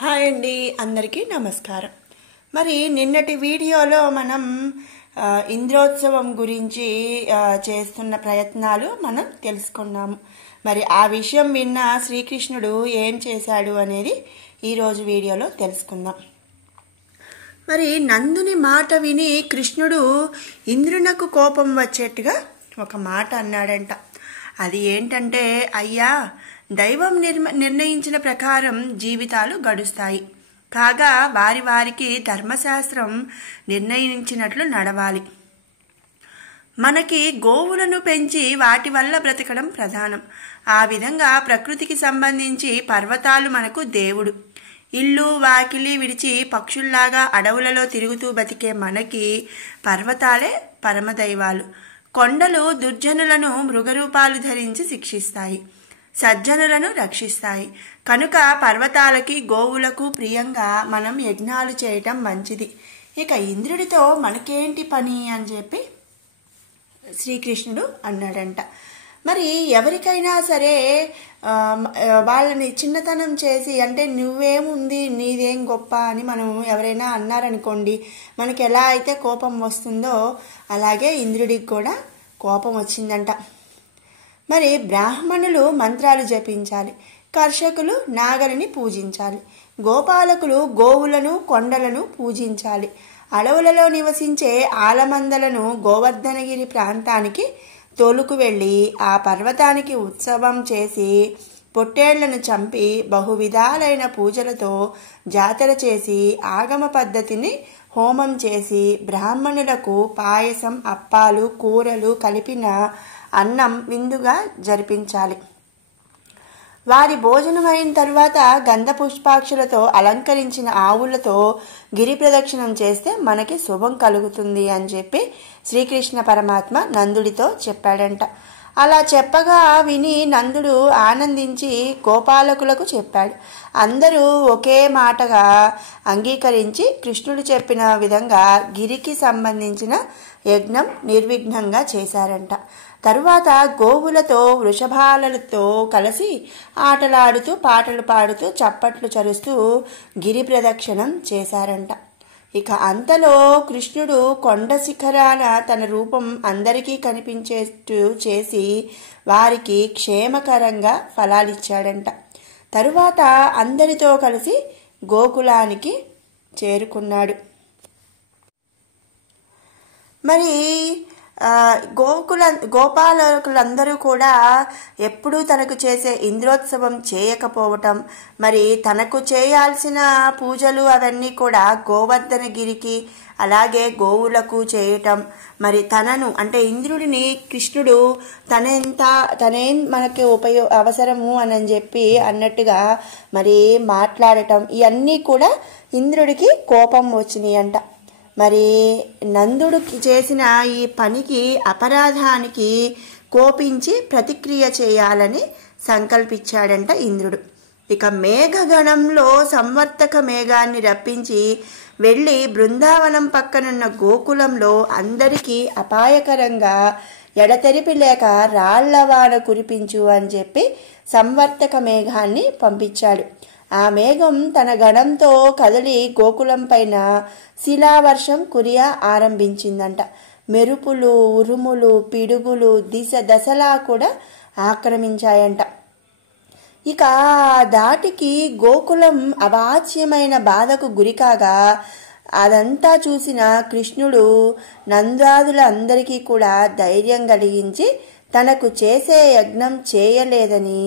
Hi అండి, అందరికీ నమస్కారం. మరి నిన్నటి వీడియోలో మనం ఇంద్రోత్సవం గురించి చేస్తున్న ప్రయత్నాలు మనం తెలుసుకున్నాము. మరి ఆ విషయం విన్న శ్రీకృష్ణుడు ఏం చేశాడు అనేది ఈరోజు వీడియోలో తెలుసుకుందాం. మరి నందుని మాట విని కృష్ణుడు ఇంద్రునకు కోపం వచ్చేట్టుగా ఒక మాట అన్నాడంట. అది ఏంటంటే, అయ్యా, దైవం నిర్ణయించిన ప్రకారం జీవితాలు గడుస్తాయి. కాగా వారి వారికి ధర్మశాస్త్రం నిర్ణయించినట్లు నడవాలి. మనకి గోవులను పెంచి వాటి వల్ల బ్రతకడం ప్రధానం. ఆ విధంగా ప్రకృతికి సంబంధించి పర్వతాలు మనకు దేవుడు. ఇల్లు వాకిలి విడిచి పక్షుల్లాగా అడవులలో తిరుగుతూ బతికే మనకి పర్వతాలే పరమదైవాలు. కొండలు దుర్జనులను మృగరూపాలు ధరించి శిక్షిస్తాయి, సజ్జనులను రక్షిస్తాయి. కనుక పర్వతాలకి గోవులకు ప్రియంగా మనం యజ్ఞాలు చేయటం మంచిది. ఇక ఇంద్రుడితో మనకేంటి పని అని చెప్పి శ్రీకృష్ణుడు అన్నాడంట. మరి ఎవరికైనా సరే వాళ్ళని చిన్నతనం చేసి, అంటే నువ్వేముంది, నీదేం గొప్ప అని మనం ఎవరైనా అన్నారనుకోండి, మనకి ఎలా అయితే కోపం వస్తుందో అలాగే ఇంద్రుడికి కూడా కోపం వచ్చిందంట. మరి బ్రాహ్మణులు మంత్రాలు జపించాలి, కర్షకులు నాగలిని పూజించాలి, గోపాలకులు గోవులను కొండలను పూజించాలి, అడవులలో నివసించే ఆలమందలను గోవర్ధనగిరి ప్రాంతానికి తోలుకు వెళ్ళి ఆ పర్వతానికి ఉత్సవం చేసి పొట్టేళ్లను చంపి బహువిధాలైన పూజలతో జాతర చేసి ఆగమ పద్ధతిని హోమం చేసి బ్రాహ్మణులకు పాయసం, అప్పాలు, కూరలు కలిపిన అన్నం విందుగా జరిపించాలి. వారి భోజనం అయిన తర్వాత గంధ పుష్పాక్షులతో అలంకరించిన ఆవులతో గిరి ప్రదక్షిణం చేస్తే మనకి శుభం కలుగుతుంది అని చెప్పి శ్రీకృష్ణ పరమాత్మ నందుడితో చెప్పాడంట. అలా చెప్పగా విని నందుడు ఆనందించి గోపాలకులకు చెప్పాడు. అందరూ ఒకే మాటగా అంగీకరించి కృష్ణుడు చెప్పిన విధంగా గిరికి సంబంధించిన యజ్ఞం నిర్విఘ్నంగా చేశారంట. తరువాత గోవులతో వృషభాలతో కలిసి ఆటలాడుతూ పాటలు పాడుతూ చప్పట్లు చరుస్తూ గిరి ప్రదక్షిణం చేశారంట. ఇక అంతలో కృష్ణుడు కొండ శిఖరాన తన రూపం అందరికీ కనిపించేట్టు చేసి వారికి క్షేమకరంగా ఫలాలిచ్చాడంట. తరువాత అందరితో కలిసి గోకులానికి చేరుకున్నాడు. మరి గోపాలకులందరూ కూడా ఎప్పుడూ తనకు చేసే ఇంద్రోత్సవం చేయకపోవటం, మరి తనకు చేయాల్సిన పూజలు అవన్నీ కూడా గోవర్ధనగిరికి అలాగే గోవులకు చేయటం, మరి తనను అంటే ఇంద్రుడిని కృష్ణుడు తనేం మనకి అవసరము అని చెప్పి అన్నట్టుగా మరి మాట్లాడటం, ఇవన్నీ కూడా ఇంద్రుడికి కోపం వచ్చినాయి అంట. మరి నందుడు చేసిన ఈ పనికి అపరాధానికి కోపించి ప్రతిక్రియ చేయాలని సంకల్పించాడంట ఇంద్రుడు. ఇక మేఘగణంలో సంవర్తక మేఘాన్ని రప్పించి వెళ్ళి బృందావనం పక్కనున్న గోకులంలో అందరికీ అపాయకరంగా ఎడతెరిపి లేక రాళ్లవాన కురిపించు అని చెప్పి సంవర్తక మేఘాన్ని పంపించాడు. ఆ మేఘం తన గణంతో కదిలి గోకులం పైన శిలావర్షం కురియ ఆరంభించిందంట. మెరుపులు, ఉరుములు, పిడుగులు దశలా కూడా ఆక్రమించాయంట. ఇక దాటికి గోకులం అవాచ్యమైన బాధకు గురికాగా అదంతా చూసిన కృష్ణుడు నందాదులందరికీ కూడా ధైర్యం కలిగించి తనకు చేసే యజ్ఞం చేయలేదని,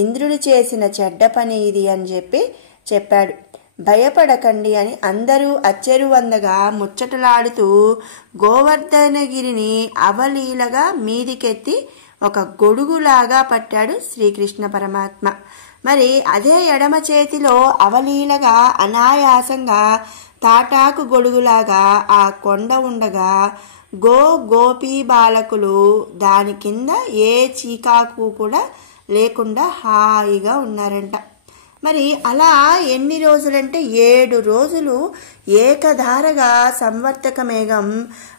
ఇంద్రుడు చేసిన చెడ్డ పని ఇది అని చెప్పాడు. భయపడకండి అని అందరూ అచ్చెరువందగా ముచ్చటలాడుతూ గోవర్ధనగిరిని అవలీలగా మీదికెత్తి ఒక గొడుగులాగా పట్టాడు శ్రీకృష్ణ పరమాత్మ. మరి అదే ఎడమ చేతిలో అవలీలగా అనాయాసంగా తాటాకు గొడుగులాగా ఆ కొండ ఉండగా గోపీ బాలకులు దాని కింద ఏ చీకాకు కూడా లేకుండా హాయిగా ఉన్నారంట. మరి అలా ఎన్ని రోజులంటే 7 రోజులు ఏకధారగా సంవర్తక మేఘం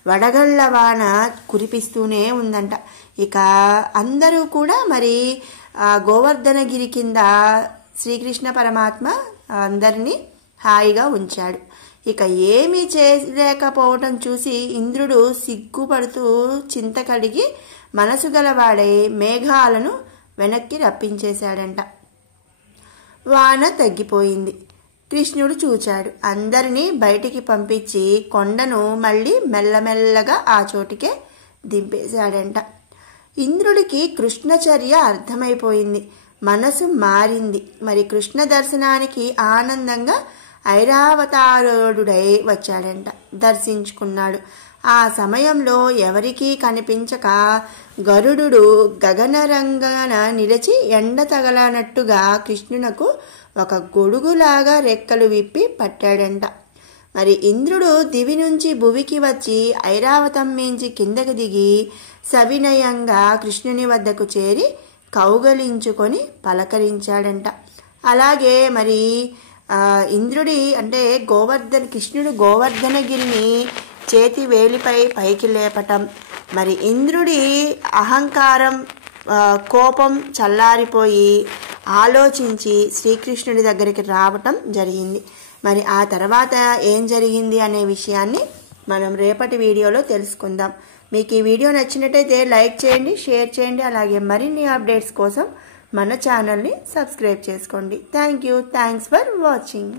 వడగళ్లవాన కురిపిస్తూనే ఉందంట. ఇక అందరూ కూడా మరి గోవర్ధనగిరి కింద శ్రీకృష్ణ పరమాత్మ అందరినీ హాయిగా ఉంచాడు. ఇక ఏమీ చేయలేకపోవటం చూసి ఇంద్రుడు సిగ్గుపడుతూ చింత కలిగి మనసు గలవాడై మేఘాలను వెనక్కి రప్పించేశాడంట. వాన తగ్గిపోయింది. కృష్ణుడు చూచాడు. అందరినీ బయటికి పంపించి కొండను మళ్ళీ మెల్లమెల్లగా ఆ చోటికే దింపేశాడంట. ఇంద్రుడికి కృష్ణచర్య అర్థమైపోయింది. మనసు మారింది. మరి కృష్ణ దర్శనానికి ఆనందంగా ఐరావతారుడై వచ్చాడంట. దర్శించుకున్నాడు. ఆ సమయంలో ఎవరికీ కనిపించక గరుడు గగనరంగాన నిలిచి ఎండ తగలనట్టుగా కృష్ణునకు ఒక గొడుగులాగా రెక్కలు విప్పి పట్టాడంట. మరి ఇంద్రుడు దివి నుంచి భువికి వచ్చి ఐరావతం మించి కిందకు దిగి సవినయంగా కృష్ణుని వద్దకు చేరి కౌగలించుకొని పలకరించాడంట. అలాగే మరి ఇంద్రుడి అంటే కృష్ణుడు గోవర్ధనగిరిని చేతి వేలిపై పైకి లేపటం, మరి ఇంద్రుడి అహంకారం కోపం చల్లారిపోయి ఆలోచించి శ్రీకృష్ణుడి దగ్గరికి రావటం జరిగింది. మరి ఆ తర్వాత ఏం జరిగింది అనే విషయాన్ని మనం రేపటి వీడియోలో తెలుసుకుందాం. మీకు ఈ వీడియో నచ్చినట్టయితే లైక్ చేయండి, షేర్ చేయండి. అలాగే మరిన్ని అప్డేట్స్ కోసం మన ఛానల్ని సబ్స్క్రైబ్ చేసుకోండి. Thanks for watching.